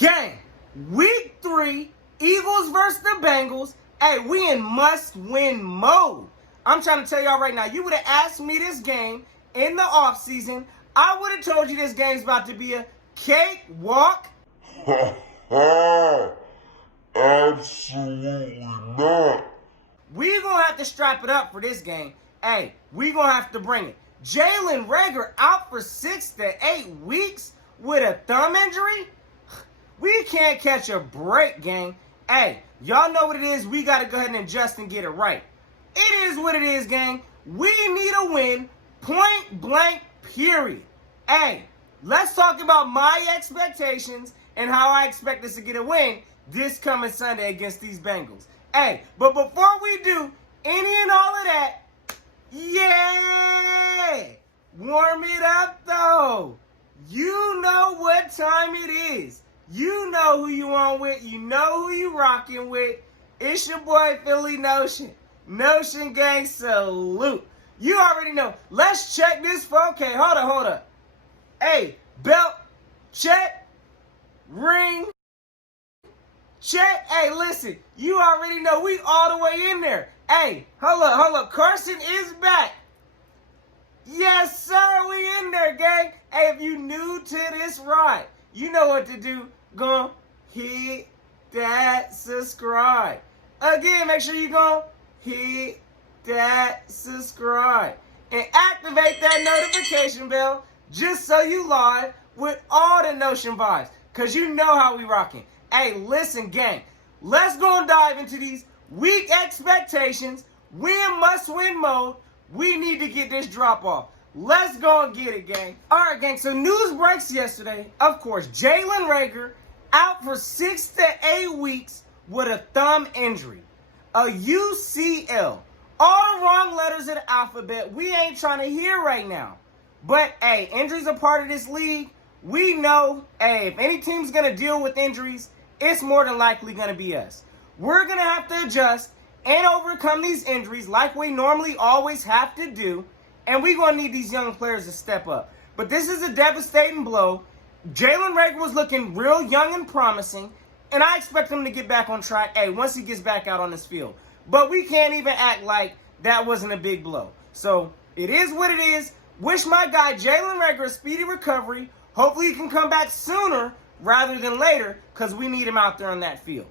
Gang, week 3, Eagles versus the Bengals. Hey, we in must-win mode. I'm trying to tell y'all right now, you would have asked me this game in the offseason, I would have told you this game's about to be a cakewalk. Absolutely not. We gonna have to strap it up for this game. Hey, we gonna have to bring it. Jalen Reagor out for 6 to 8 weeks with a thumb injury? We can't catch a break, gang. Hey, y'all know what it is. We got to go ahead and adjust and get it right. It is what it is, gang. We need a win, point blank, period. Hey, let's talk about my expectations and how I expect us to get a win this coming Sunday against these Bengals. Hey, but before we do any and all of that, yeah, warm it up, though. You know what time it is. You know who you on with. You know who you rocking with. It's your boy, phillynotion. Notion gang, salute. You already know. Let's check this for, okay, hold up. Hey, belt, check, ring, check. Hey, listen, you already know we all the way in there. Hey, hold up. Carson is back. Yes, sir, we in there, gang. Hey, if you new to this ride, you know what to do. Go hit that subscribe. Again, make sure you go hit that subscribe and activate that notification bell just so you live with all the Notion vibes, because you know how we rocking. Hey, listen, gang, let's go and dive into these weak expectations. We in must-win mode. We need to get this drop off. Let's go and get it, gang. All right, gang, so news breaks yesterday. Of course, Jalen Reagor out for 6 to 8 weeks with a thumb injury. A UCL. All the wrong letters of the alphabet we ain't trying to hear right now. But, hey, injuries are part of this league. We know, hey, if any team's going to deal with injuries, it's more than likely going to be us. We're going to have to adjust and overcome these injuries like we normally always have to do. And we're going to need these young players to step up. But this is a devastating blow. Jalen Reagor was looking real young and promising, and I expect him to get back on track, hey, once he gets back out on this field. But we can't even act like that wasn't a big blow. So it is what it is. Wish my guy Jalen Reagor a speedy recovery. Hopefully he can come back sooner rather than later, because we need him out there on that field.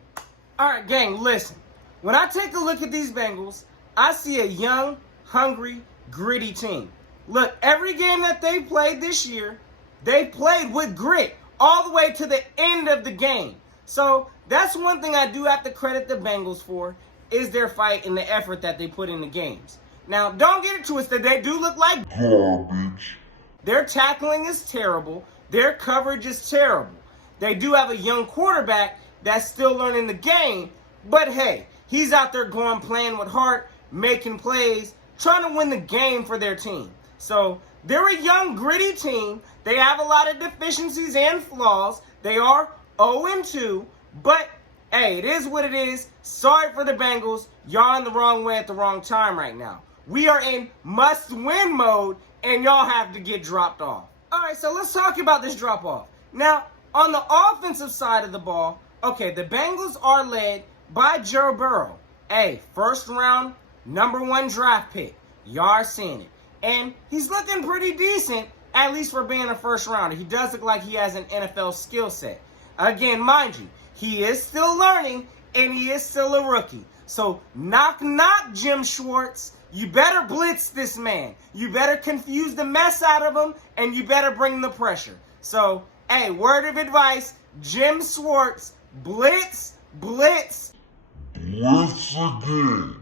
All right, gang, listen. When I take a look at these Bengals, I see a young, hungry, gritty team. Look, every game that they played this year, they played with grit all the way to the end of the game. So that's one thing I do have to credit the Bengals for, is their fight and the effort that they put in the games. Now, don't get it twisted. They do look like garbage. Their tackling is terrible. Their coverage is terrible. They do have a young quarterback that's still learning the game. But hey, he's out there going, playing with heart, making plays, trying to win the game for their team. So they're a young, gritty team. They have a lot of deficiencies and flaws. They are 0-2, but hey, it is what it is. Sorry for the Bengals. Y'all in the wrong way at the wrong time right now. We are in must-win mode, and y'all have to get dropped off. All right, so let's talk about this drop-off. Now, on the offensive side of the ball, okay, the Bengals are led by Joe Burrow. Hey, first round, number 1 draft pick. Y'all are seeing it. And he's looking pretty decent, at least for being a first rounder. He does look like he has an NFL skill set. Again, mind you, he is still learning, and he is still a rookie. So, knock, Jim Schwartz. You better blitz this man. You better confuse the mess out of him, and you better bring the pressure. So, hey, word of advice, Jim Schwartz, blitz again.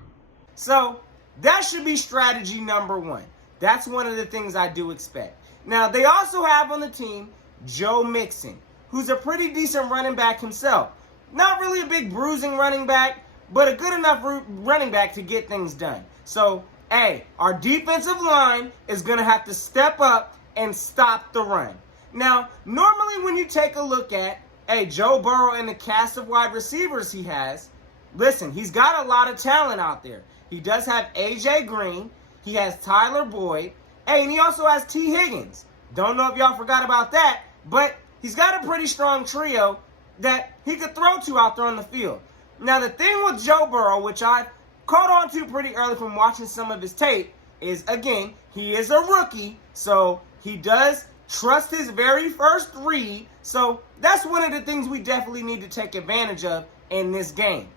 So, that should be strategy number 1. That's one of the things I do expect. Now, they also have on the team Joe Mixon, who's a pretty decent running back himself. Not really a big bruising running back, but a good enough running back to get things done. So, hey, our defensive line is going to have to step up and stop the run. Now, normally when you take a look at, hey, Joe Burrow and the cast of wide receivers he has, listen, he's got a lot of talent out there. He does have A.J. Green. He has Tyler Boyd. Hey, and he also has T. Higgins. Don't know if y'all forgot about that, but he's got a pretty strong trio. that he could throw to out there on the field. Now, the thing with Joe Burrow, which I caught on to pretty early from watching some of his tape, is, again, he is a rookie, so he does trust his very first read. So that's one of the things we definitely need to take advantage of in this game.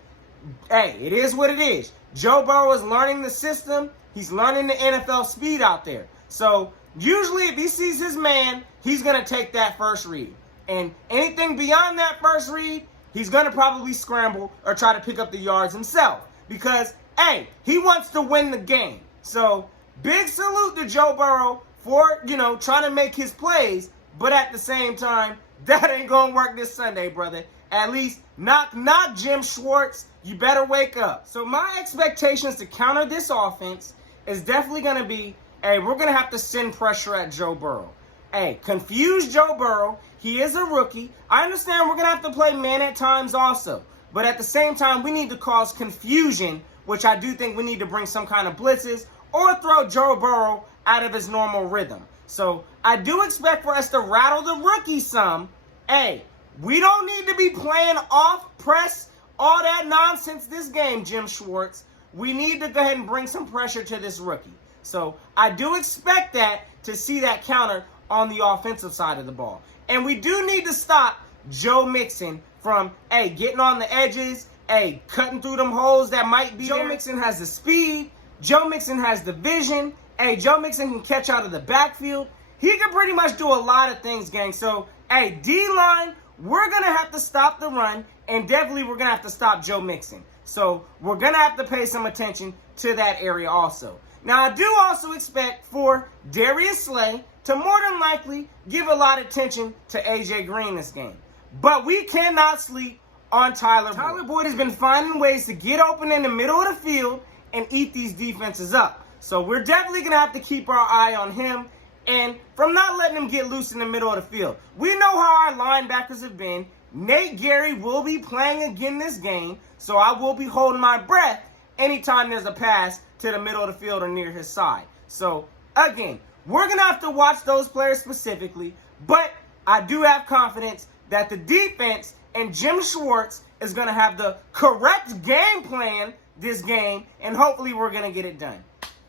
Hey, it is what it is. Joe Burrow is learning the system. He's learning the NFL speed out there. So usually if he sees his man, he's going to take that first read. And anything beyond that first read, he's going to probably scramble or try to pick up the yards himself. Because, hey, he wants to win the game. So big salute to Joe Burrow for, trying to make his plays. But at the same time, that ain't going to work this Sunday, brother. At least, knock, Jim Schwartz. You better wake up. So my expectations to counter this offense is definitely going to be, hey, we're going to have to send pressure at Joe Burrow. Hey, confuse Joe Burrow. He is a rookie. I understand we're going to have to play man at times also. But at the same time, we need to cause confusion, which I do think we need to bring some kind of blitzes or throw Joe Burrow out of his normal rhythm. So I do expect for us to rattle the rookie some. Hey, we don't need to be playing off press, all that nonsense this game, Jim Schwartz. We need to go ahead and bring some pressure to this rookie. So I do expect that to see that counter on the offensive side of the ball. And we do need to stop Joe Mixon from, hey, getting on the edges, hey, cutting through them holes that might be Joe Mixon has the speed. Joe Mixon has the vision. Hey, Joe Mixon can catch out of the backfield. He can pretty much do a lot of things, gang. So, hey, D-line, we're going to have to stop the run, and definitely we're going to have to stop Joe Mixon. So we're going to have to pay some attention to that area also. Now, I do also expect for Darius Slay to more than likely give a lot of attention to A.J. Green this game. But we cannot sleep on Tyler Boyd. Tyler Boyd has been finding ways to get open in the middle of the field and eat these defenses up. So we're definitely going to have to keep our eye on him and from not letting him get loose in the middle of the field. We know how our linebackers have been. Nate Gary will be playing again this game, so I will be holding my breath anytime there's a pass to the middle of the field or near his side. So, again, we're going to have to watch those players specifically, but I do have confidence that the defense and Jim Schwartz is going to have the correct game plan this game, and hopefully we're going to get it done.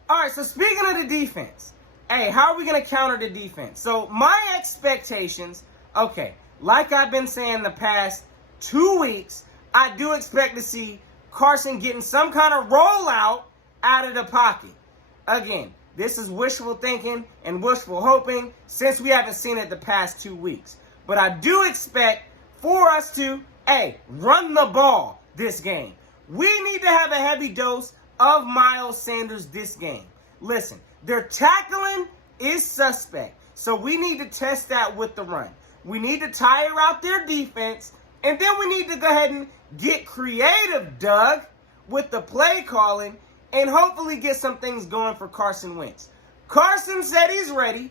All right, so speaking of the defense, hey, how are we going to counter the defense? So my expectations, okay, like I've been saying the past 2 weeks, I do expect to see Carson getting some kind of rollout out of the pocket. Again, this is wishful thinking and wishful hoping since we haven't seen it the past 2 weeks. But I do expect for us to, hey, run the ball this game. We need to have a heavy dose of Miles Sanders this game. Listen, their tackling is suspect, so we need to test that with the run. We need to tire out their defense, and then we need to go ahead and get creative, Doug, with the play calling, and hopefully get some things going for Carson Wentz. Carson said he's ready.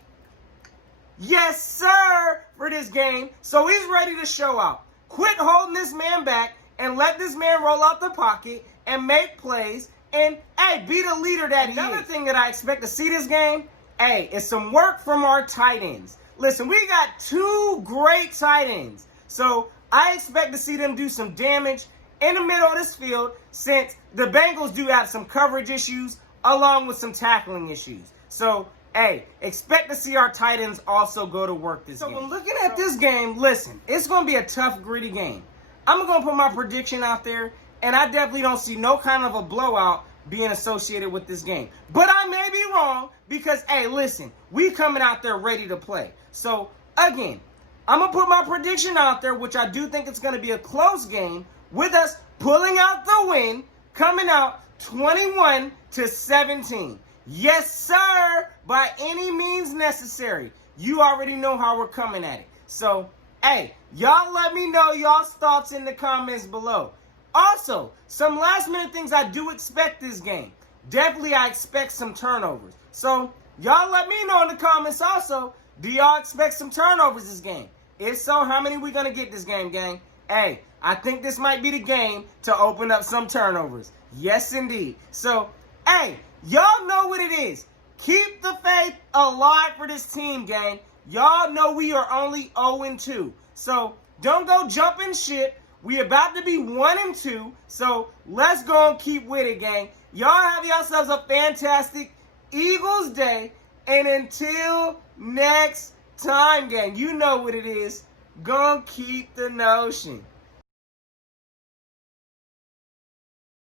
Yes, sir, for this game. So he's ready to show out. Quit holding this man back and let this man roll out the pocket and make plays and, hey, be the leader that he is. Another thing that I expect to see this game, hey, is some work from our tight ends. Listen, we got 2 great tight ends. So I expect to see them do some damage in the middle of this field since the Bengals do have some coverage issues along with some tackling issues. So, hey, expect to see our tight ends also go to work this game. So when looking at this game, listen, it's going to be a tough, gritty game. I'm going to put my prediction out there, and I definitely don't see no kind of a blowout being associated with this game. But I may be wrong because, hey, listen, we coming out there ready to play. So, again, I'm going to put my prediction out there, which I do think it's going to be a close game, with us pulling out the win, coming out 21-17. Yes, sir, by any means necessary. You already know how we're coming at it. So, hey, y'all let me know y'all's thoughts in the comments below. Also, some last-minute things I do expect this game. Definitely, I expect some turnovers. So, y'all let me know in the comments also, do y'all expect some turnovers this game? If so, how many we going to get this game, gang? Hey, I think this might be the game to open up some turnovers. Yes, indeed. So, hey, y'all know what it is. Keep the faith alive for this team, gang. Y'all know we are only 0-2. So, Don't go jumping shit. We about to be 1-2, so let's go and keep with it, gang. Y'all have yourselves a fantastic Eagles day, and until next time, gang, you know what it is. Gonna keep the notion.